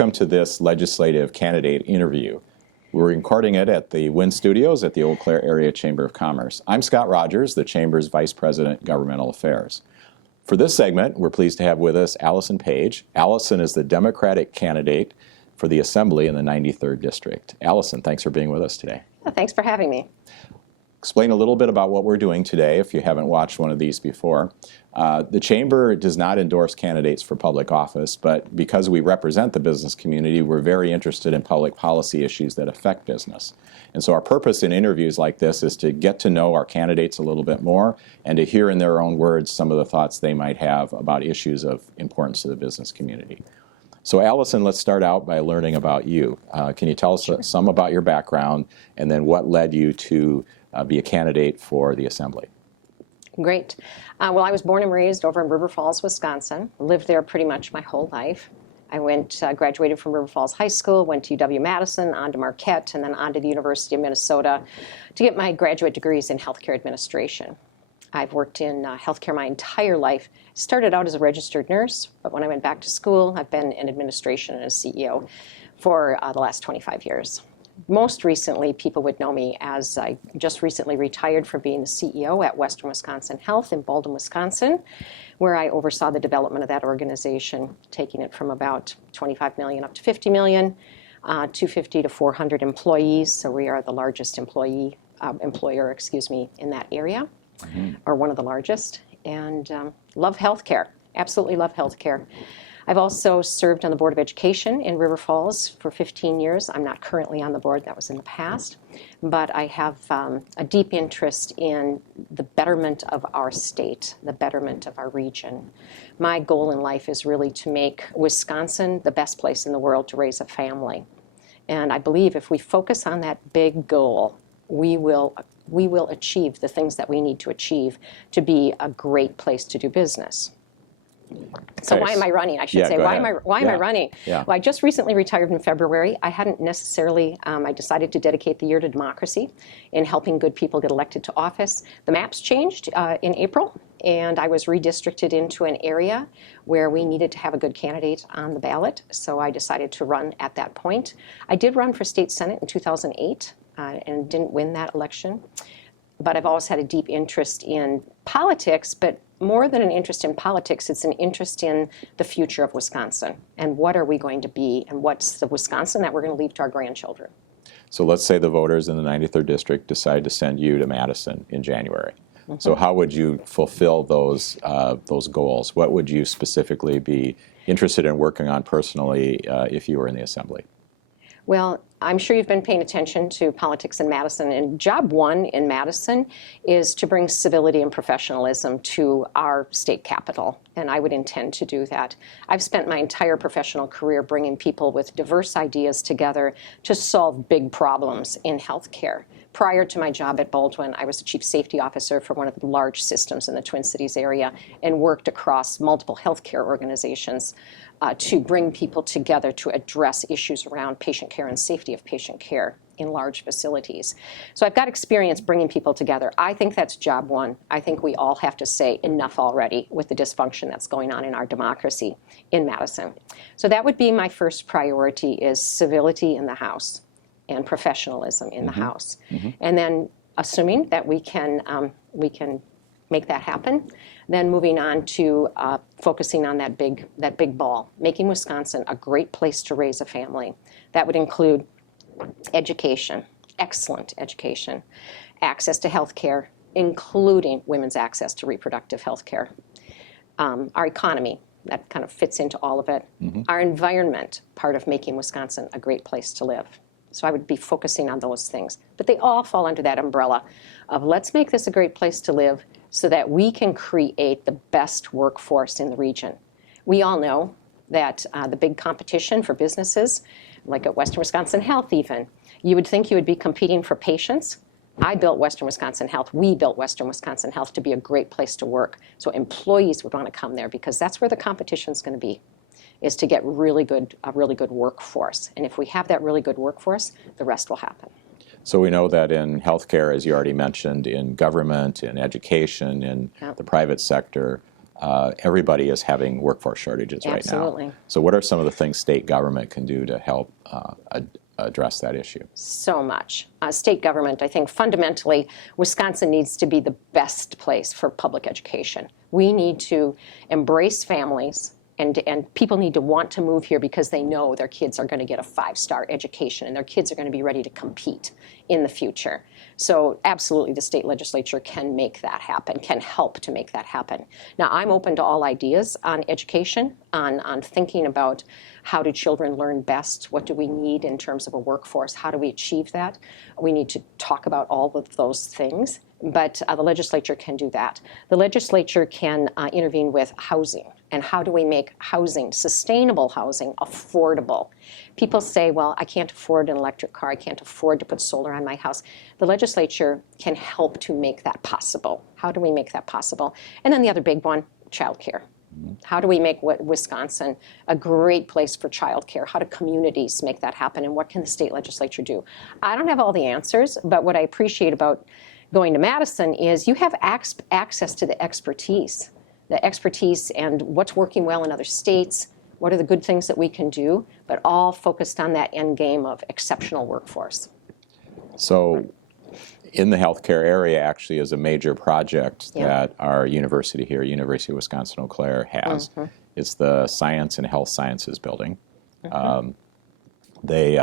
Welcome to this legislative candidate interview. We're recording it at the Wynn Studios at the Eau Claire Area Chamber of Commerce. I'm Scott Rogers, the Chamber's Vice President, Governmental Affairs. For this segment, we're pleased to have with us Alison Page. Alison is the Democratic candidate for the Assembly in the 93rd District. Alison, thanks for being with us today. Thanks for having me. Explain a little bit about what we're doing today if you haven't watched one of these before. The Chamber does not endorse candidates for public office, but because we represent the business community, we're very interested in public policy issues that affect business. And so our purpose in interviews like this is to get to know our candidates a little bit more and to hear in their own words some of the thoughts they might have about issues of importance to the business community. So Alison, let's start out by learning about you. Can you tell us some about your background and then what led you to be a candidate for the Assembly? Great. Well, I was born and raised over in River Falls, Wisconsin. Lived there pretty much my whole life. I graduated from River Falls High School, went to UW-Madison, on to Marquette, and then on to the University of Minnesota to get my graduate degrees in healthcare administration. I've worked in healthcare my entire life. Started out as a registered nurse, but when I went back to school, I've been in administration and a CEO for the last 25 years. Most recently, people would know me as I just recently retired from being the CEO at Western Wisconsin Health in Baldwin, Wisconsin, where I oversaw the development of that organization, taking it from about 25 million up to 50 million, 250 to 400 employees. So we are the largest employer, in that area, or one of the largest, and love healthcare. Absolutely love healthcare. I've also served on the Board of Education in River Falls for 15 years. I'm not currently on the board, that was in the past, but I have a deep interest in the betterment of our state, the betterment of our region. My goal in life is really to make Wisconsin the best place in the world to raise a family. And I believe if we focus on that big goal, we will achieve the things that we need to achieve to be a great place to do business. So why am I running? I should say, why am I running? Yeah. Well, I just recently retired in February. I hadn't necessarily, I decided to dedicate the year to democracy in helping good people get elected to office. The maps changed in April, and I was redistricted into an area where we needed to have a good candidate on the ballot, so I decided to run at that point. I did run for state senate in 2008 and didn't win that election, but I've always had a deep interest in politics, but more than an interest in politics, it's an interest in the future of Wisconsin and what are we going to be and what's the Wisconsin that we're going to leave to our grandchildren. So let's say the voters in the 93rd District decide to send you to Madison in January. So how would you fulfill those goals? What would you specifically be interested in working on personally if you were in the Assembly? Well, I'm sure you've been paying attention to politics in Madison, and job one in Madison is to bring civility and professionalism to our state capital, and I would intend to do that. I've spent my entire professional career bringing people with diverse ideas together to solve big problems in healthcare. Prior to my job at Baldwin, I was the chief safety officer for one of the large systems in the Twin Cities area and worked across multiple healthcare organizations to bring people together to address issues around patient care and safety of patient care in large facilities. So I've got experience bringing people together. I think that's job one. I think we all have to say enough already with the dysfunction that's going on in our democracy in Madison. So that would be my first priority, is civility in the House and professionalism in the House. And then assuming that we can make that happen, then moving on to focusing on that big ball, making Wisconsin a great place to raise a family. That would include education, excellent education, access to health care, including women's access to reproductive health care, our economy, that kind of fits into all of it, our environment, part of making Wisconsin a great place to live. So I would be focusing on those things. But they all fall under that umbrella of let's make this a great place to live so that we can create the best workforce in the region. We all know that the big competition for businesses, like at Western Wisconsin Health even, you would think you would be competing for patients. I built Western Wisconsin Health. We built Western Wisconsin Health to be a great place to work. So employees would want to come there because that's where the competition is going to be, is to get a really good workforce. And if we have that really good workforce, the rest will happen. So we know that in healthcare, as you already mentioned, in government, in education, in the private sector, everybody is having workforce shortages right now. Absolutely. So what are some of the things state government can do to help address that issue? So much. State government, I think fundamentally, Wisconsin needs to be the best place for public education. We need to embrace families, and people need to want to move here because they know their kids are going to get a 5-star education and their kids are going to be ready to compete in the future. So absolutely the state legislature can make that happen, can help to make that happen. Now I'm open to all ideas on education, on thinking about how do children learn best, what do we need in terms of a workforce, how do we achieve that. We need to talk about all of those things, but the legislature can do that. The legislature can intervene with housing. And how do we make housing, sustainable housing, affordable? People say, well, I can't afford an electric car, I can't afford to put solar on my house. The legislature can help to make that possible. How do we make that possible? And then the other big one, childcare. How do we make Wisconsin a great place for childcare? How do communities make that happen? And what can the state legislature do? I don't have all the answers, but what I appreciate about going to Madison is you have access to the expertise and what's working well in other states, what are the good things that we can do, but all focused on that end game of exceptional workforce. So in the healthcare area actually is a major project that our university here, University of Wisconsin-Eau Claire, has. It's the Science and Health Sciences building. They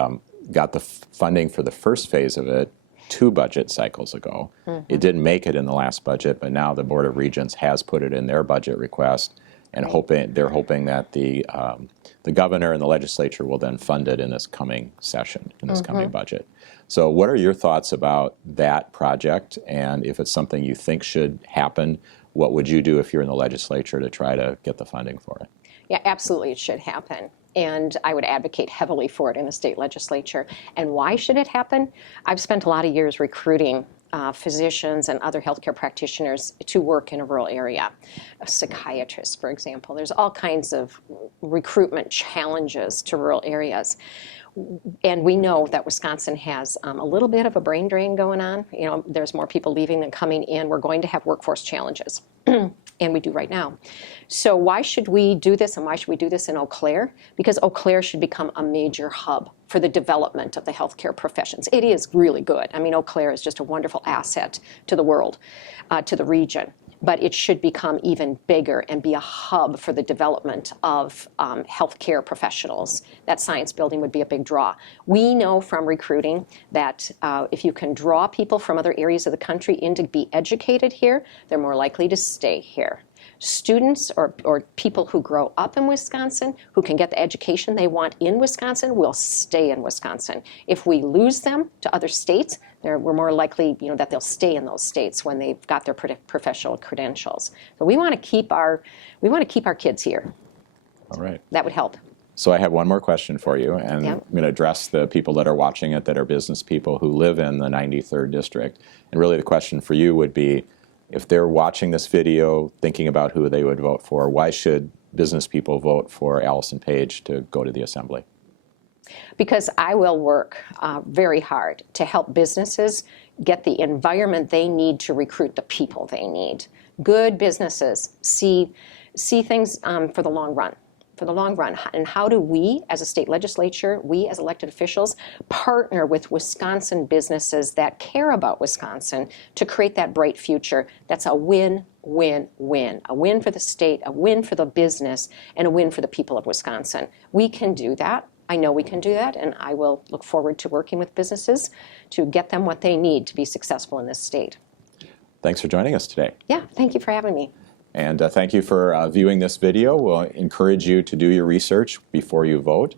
got the funding for the first phase of it 2 budget cycles ago. It didn't make it in the last budget, but now the Board of Regents has put it in their budget request, and they're hoping that the governor and the legislature will then fund it in this coming session, in this coming budget. So what are your thoughts about that project, and if it's something you think should happen, what would you do if you're in the legislature to try to get the funding for it? Yeah, absolutely it should happen. And I would advocate heavily for it in the state legislature. And why should it happen? I've spent a lot of years recruiting physicians and other healthcare practitioners to work in a rural area. A psychiatrist, for example. There's all kinds of recruitment challenges to rural areas. And we know that Wisconsin has a little bit of a brain drain going on. You know, there's more people leaving than coming in. We're going to have workforce challenges. And we do right now. So why should we do this, and why should we do this in Eau Claire? Because Eau Claire should become a major hub for the development of the healthcare professions. It is really good. I mean, Eau Claire is just a wonderful asset to the world, to the region. But it should become even bigger and be a hub for the development of healthcare professionals. That science building would be a big draw. We know from recruiting that if you can draw people from other areas of the country in to be educated here, they're more likely to stay here. Students or people who grow up in Wisconsin, who can get the education they want in Wisconsin, will stay in Wisconsin. If we lose them to other states, we're more likely, that they'll stay in those states when they've got their professional credentials. So we want to keep our kids here. All right. That would help. So I have one more question for you, and I'm going to address the people that are watching it that are business people who live in the 93rd district. And really the question for you would be, if they're watching this video thinking about who they would vote for, why should business people vote for Alison Page to go to the Assembly? Because I will work very hard to help businesses get the environment they need to recruit the people they need. Good businesses see things for the long run. And how do we, as a state legislature, we as elected officials, partner with Wisconsin businesses that care about Wisconsin to create that bright future? That's a win-win-win. A win for the state, a win for the business, and a win for the people of Wisconsin. We can do that. I know we can do that, and I will look forward to working with businesses to get them what they need to be successful in this state. Thanks for joining us today. Yeah, thank you for having me. And thank you for viewing this video. We'll encourage you to do your research before you vote,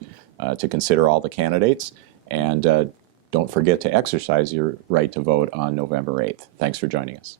to consider all the candidates, and don't forget to exercise your right to vote on November 8th. Thanks for joining us.